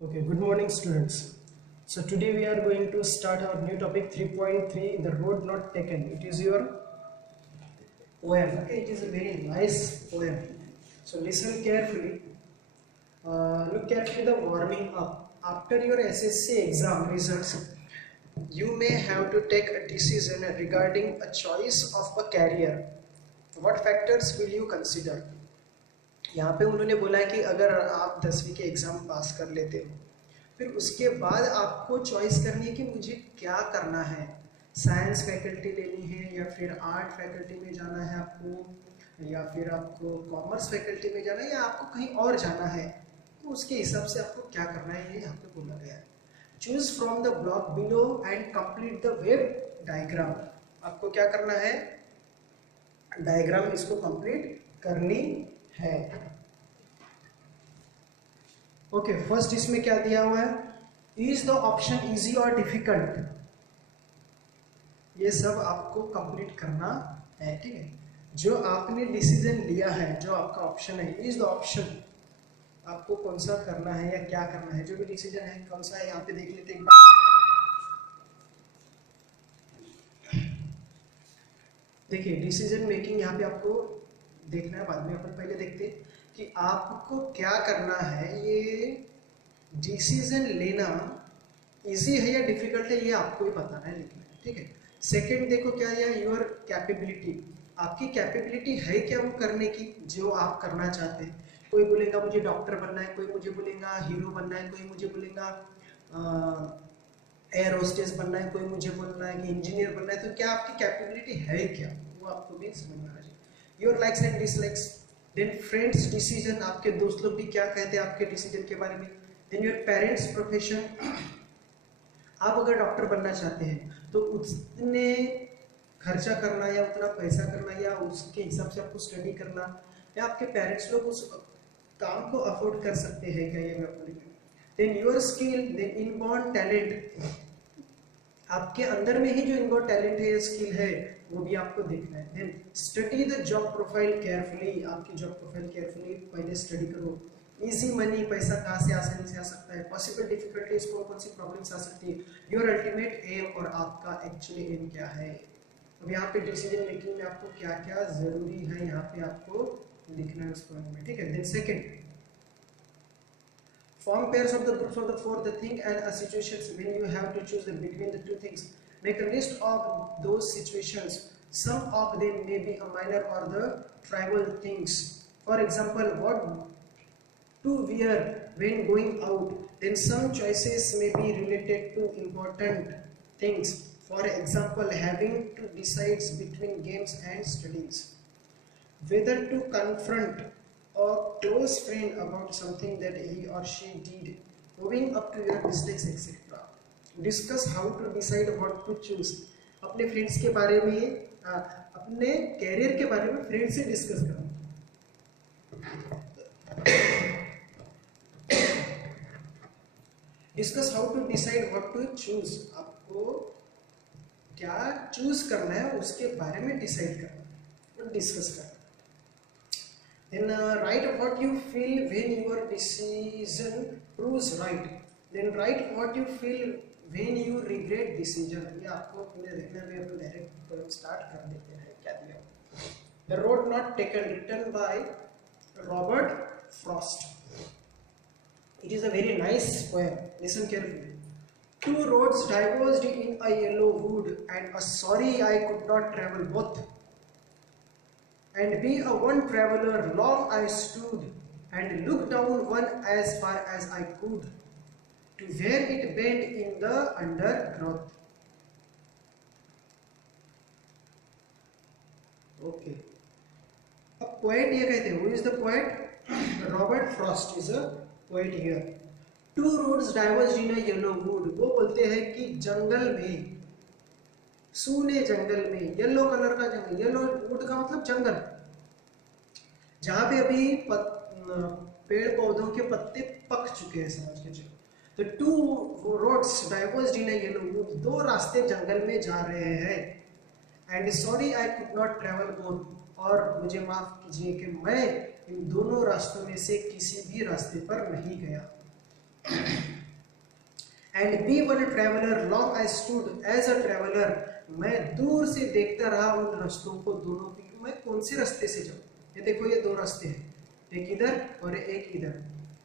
Okay, good morning students. So today we are going to start our new topic 3.3, the road not taken. It is your poem. Okay, it is a very nice poem. So listen carefully. Look carefully the warming up. After your SSC exam results, you may have to take a decision regarding a choice of a career. What factors will you consider? यहाँ पे उन्होंने बोला है कि अगर आप 10वीं के एग्ज़ाम पास कर लेते हो फिर उसके बाद आपको चॉइस करनी है कि मुझे क्या करना है, साइंस फैकल्टी लेनी है या फिर आर्ट फैकल्टी में जाना है आपको, या फिर आपको कॉमर्स फैकल्टी में जाना है या आपको कहीं और जाना है। तो उसके हिसाब से आपको क्या करना है ये यहाँ पे बोला गया है। Choose from the block below and complete the web diagram. आपको क्या करना है, डायग्राम इसको कंप्लीट करनी है। ओके, फर्स्ट इसमें क्या दिया हुआ है, इज द ऑप्शन इजी और डिफिकल्ट, ये सब आपको कंप्लीट करना है। ठीक है, जो आपने डिसीजन लिया है, जो आपका ऑप्शन है, इज द ऑप्शन, आपको कौन सा करना है या क्या करना है, जो भी डिसीजन है कौन सा है यहाँ पे देख लेते हैं। देखिए डिसीजन मेकिंग यहाँ पे आपको देखना है, बाद में अपन पहले देखते हैं कि आपको क्या करना है। ये डिसीजन लेना इजी है या डिफिकल्ट है ये आपको ही बताना है, लिखना है। ठीक है, सेकंड देखो क्या है, योर कैपेबिलिटी, आपकी कैपेबिलिटी है क्या वो करने की जो आप करना चाहते हैं। कोई बोलेगा मुझे डॉक्टर बनना है, कोई मुझे बोलेगा हीरो बनना है, कोई मुझे बोलेगा एयर होस्टेस बनना है, कोई मुझे बोलना है कि इंजीनियर बनना है। तो क्या आपकी कैपेबिलिटी है क्या, वो आपको भी समझ में आ जाए। Your likes and dislikes, then friends decision, आपके दोस्त लोग भी क्या कहते हैं आपके डिसीजन के बारे में। देन योर पेरेंट्स प्रोफेशन, आप अगर डॉक्टर बनना चाहते हैं तो उतने खर्चा करना या उतना पैसा करना या उसके हिसाब से आपको स्टडी करना, या आपके पेरेंट्स लोग उस काम को अफोर्ड कर सकते हैं क्या, ये मैं आपको लिखूंगा। Then your skill, then inborn talent, आपके अंदर में ही जो इनबॉर्न टैलेंट है या स्किल है वो भी आपको देखना है। Then study the job profile carefully, आपकी जॉब प्रोफाइल केयरफुली पहले स्टडी करो। इजी मनी, पैसा कहाँ से आसानी से आ सकता है, पॉसिबल डिफिकल्टीज, कौन कौन सी प्रॉब्लम्स आ सकती है, योर अल्टीमेट एम, और आपका एक्चुअली एम क्या है। अब यहाँ पे डिसीजन मेकिंग में आपको क्या क्या जरूरी है यहाँ पे आपको लिखना है उस पॉइंट में। ठीक है, then second, form pairs of the groups of the for the thing and a situations when you have to choose between the two things. Make a list of those situations. Some of them may be a minor or the trivial things. For example, what to wear when going out. Then some choices may be related to important things. For example, having to decide between games and studies. Whether to confront a close friend about something that he or she did, moving up to your mistakes, etc. Discuss how to decide what to choose. अपने friends के बारे में, अपने career के बारे में friend से discuss करो। Discuss how to decide what to choose, आपको क्या चूज करना है उसके बारे में डिसाइड करना और डिस्कस करना। Then write what you feel when your decision proves right. Then write what you feel when you regret decision. ये आपको अपने देखने में अपन डायरेक्ट स्टार्ट कर देते हैं क्या दिया। The road not taken, written by Robert Frost. It is a very nice poem. Listen carefully. Two roads diverged in a yellow wood, and a sorry I could not travel both. And be a one traveler, long I stood, and looked down one as far as I could, to where it bent in the undergrowth. Okay. A poet ये कहते हैं, who is the poet? Robert Frost is a poet here. Two roads diverged in a yellow wood. वो बोलते हैं कि जंगल में, सूने जंगल में, येलो कलर का जंगल, येलो वुड का मतलब जंगल, जहां पे अभी पेड़ पौधों के पत्ते पक चुके हैं, समझ के चलो। तो two roads divorced in a yellow would, दो रास्ते जंगल में जा रहे हैं। And sorry I could not travel both, और मुझे माफ कीजिए कि मैं इन दोनों रास्तों में से किसी भी रास्ते पर नहीं गया। And be one traveller long I stood as a traveller, मैं दूर से देखता रहा उन रास्तों को दोनों की, मैं कौन से रास्ते से जाऊं। ये देखो ये दो रास्ते हैं, एक इधर और एक इधर।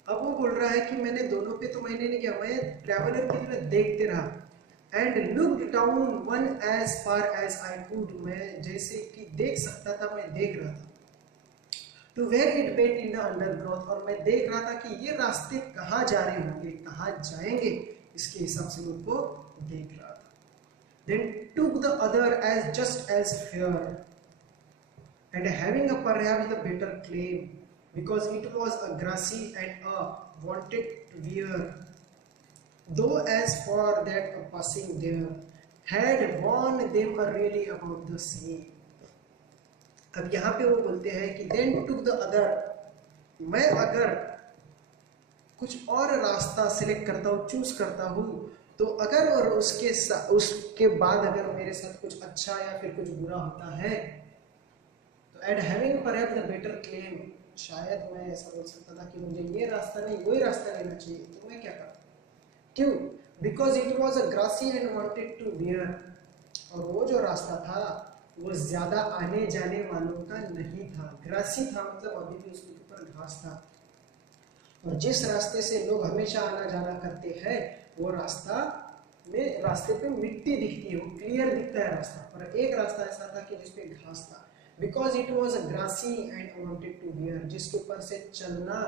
अब वो बोल रहा है कि मैंने दोनों पे तो मैंने नहीं किया, मैं ट्रेवलर की तरह देखते रहा। And look down one as far as I could, मैं जैसे कि देख सकता था मैं देख रहा था। To where it went in the undergrowth, और मैं देख रहा था कि ये रास्ते कहाँ जा रहे होंगे, कहाँ जाएंगे, इसके हिसाब से उनको देख रहा था। Then took the other as just as fair, and having a perhaps the better claim, because it was a grassy and a wanted to wear, though as for that a passing there had warned them really about the same. अब यहाँ पे वो बोलते हैं कि then took the other, मैं अगर कुछ और रास्ता सिलेक्ट करता हूँ, चूज करता हूँ, तो अगर और उसके बाद अगर मेरे साथ कुछ अच्छा या फिर कुछ बुरा होता है, तो eight having perhaps the better claim, शायद मैं ऐसा बोल सकता था कि मुझे ये रास्ता नहीं वही रास्ता लेना चाहिए, तो मैं क्या करता। क्यों? Because it was a grassy and wanted to bear, और वो जो रास्ता था वो ज्यादा आने जाने वालों का नहीं था। ग्रासी था मतलब अभी भी उसके ऊपर घास था, और जिस रास्ते से लोग हमेशा आना जाना करते हैं वो रास्ते पे मिट्टी दिखती है, वो क्लियर दिखता है रास्ता, पर एक रास्ता ऐसा था कि जिसपे घास था। Because it was a grassy and wanted to bear, जिसके ऊपर से चलना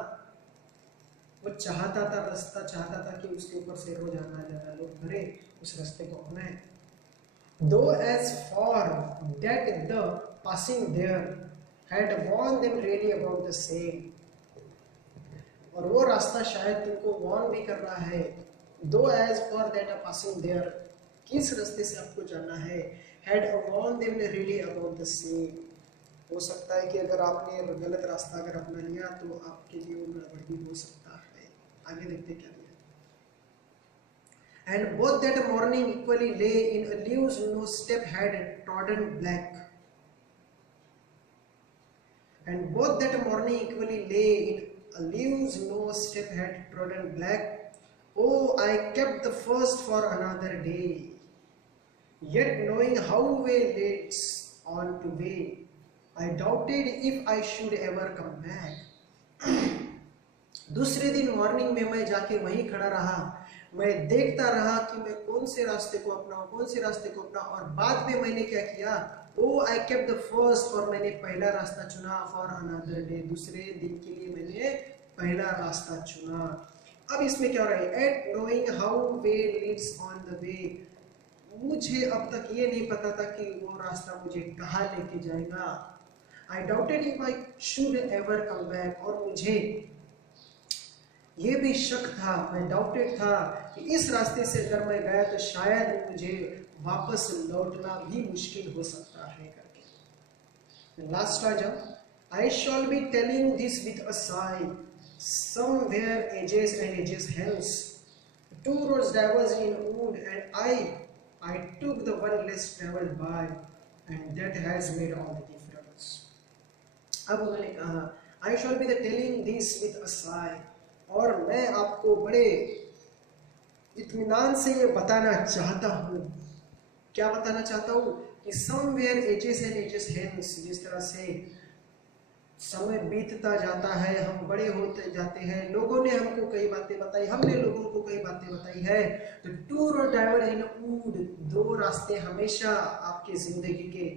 वो चाहता था, रास्ता चाहता था कि उसके ऊपर से रोज आना जाना लोग भरे उस रास्ते को अपनाए। Though as for that the passing there had worn them really about the same, और वो रास्ता शायद तुमको वॉर्न भी कर रहा है। Though as for that a passing there, किस रास्ते से आपको जाना है, had worn them really about the same. हो सकता है कि अगर आपने गलत रास्ता अगर अपना लिया तो आपके लिए वो गड़बड़ भी हो सकता है। आगे देखते क्या दिया। And both that morning equally lay in a leaves no step had trodden black, and both that morning equally lay in a leaves no step had trodden black. Oh, I kept the first for another day, yet knowing how way leads on to way, I doubted if I should ever come back. दूसरे दिन morning में मैं जाके वहीं खड़ा रहा, मैं देखता रहा कि मैं कौन से रास्ते को अपनाऊं, कौन से रास्ते को अपनाऊं, और बाद में मैंने क्या किया, ओ आई केप्ट द फर्स्ट, और मैंने पहला रास्ता चुना, फॉर अनदर डे, दूसरे दिन के लिए मैंने पहला रास्ता चुना। अब इसमें क्या हो रहा है, at knowing how way leads on the way, मुझे अब तक ये नहीं पता था कि वो रास्ता मुझे कहाँ लेके जाएगा। आई doubted if I should ever come back, और मुझे ये भी शक था, मैं डाउटेड था कि इस रास्ते से अगर मैं गया तो शायद मुझे वापस लौटना भी मुश्किल हो सकता है करके। लास्ट आ जाओ। I shall be telling this with a sigh, somewhere ages and ages hence, two roads diverged in wood, and I took the one less travelled by, and that has made all the difference. अब उन्होंने कहा, I shall be telling this with a sigh, और मैं आपको बड़े इत्मीनान से ये बताना चाहता हूँ। क्या बताना चाहता हूँ कि somewhere ages and ages hence, जिस तरह से समय बीतता जाता है, हम बड़े होते जाते हैं, लोगों ने हमको कई बातें बताई, हमने लोगों को कई बातें बताई है, तो two roads diverge in wood, दो रास्ते हमेशा आपके जिंदगी के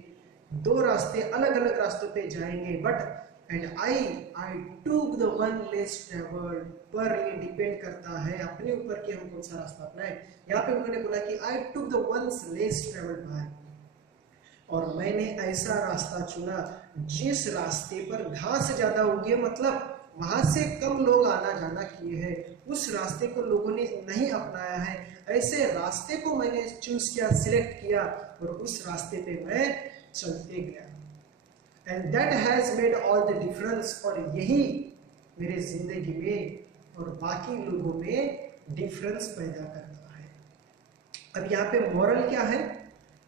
दो रास्ते अलग अलग रास्तों पे जाएंगे, but and I took the one less travelled, पर ये डिपेंड करता है अपने ऊपर कि हम कौन सा रास्ता अपनाएं। यहाँ पे उन्होंने बोला कि I took the one less travelled by, और मैंने ऐसा रास्ता चुना जिस रास्ते पर घास ज्यादा उगी, मतलब वहां से कम लोग आना जाना किए हैं, उस रास्ते को लोगों ने नहीं अपनाया है, ऐसे रास्ते को मैंने चूज किया, सिलेक्ट किया, और उस रास्ते पे मैं चलते गया। And that has made all the difference, और यही मेरे जिंदगी में और बाकी लोगों में डिफरेंस पैदा करता है। अब यहाँ पे मॉरल क्या है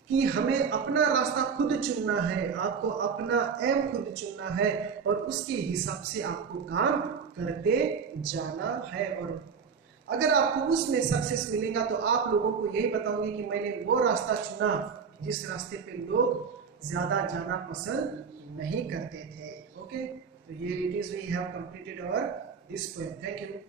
कि हमें अपना रास्ता खुद चुनना है, आपको अपना एम खुद चुनना है, और उसके हिसाब से आपको काम करते जाना है। और अगर आपको उसमें सक्सेस मिलेगा तो आप लोगों को यही बताऊंगी कि मैंने वो रास्ता चुना जिस रास्ते पे लोग ज्यादा जाना पसंद नहीं करते थे। ओके, तो ये it is we have completed our this poem. Thank you.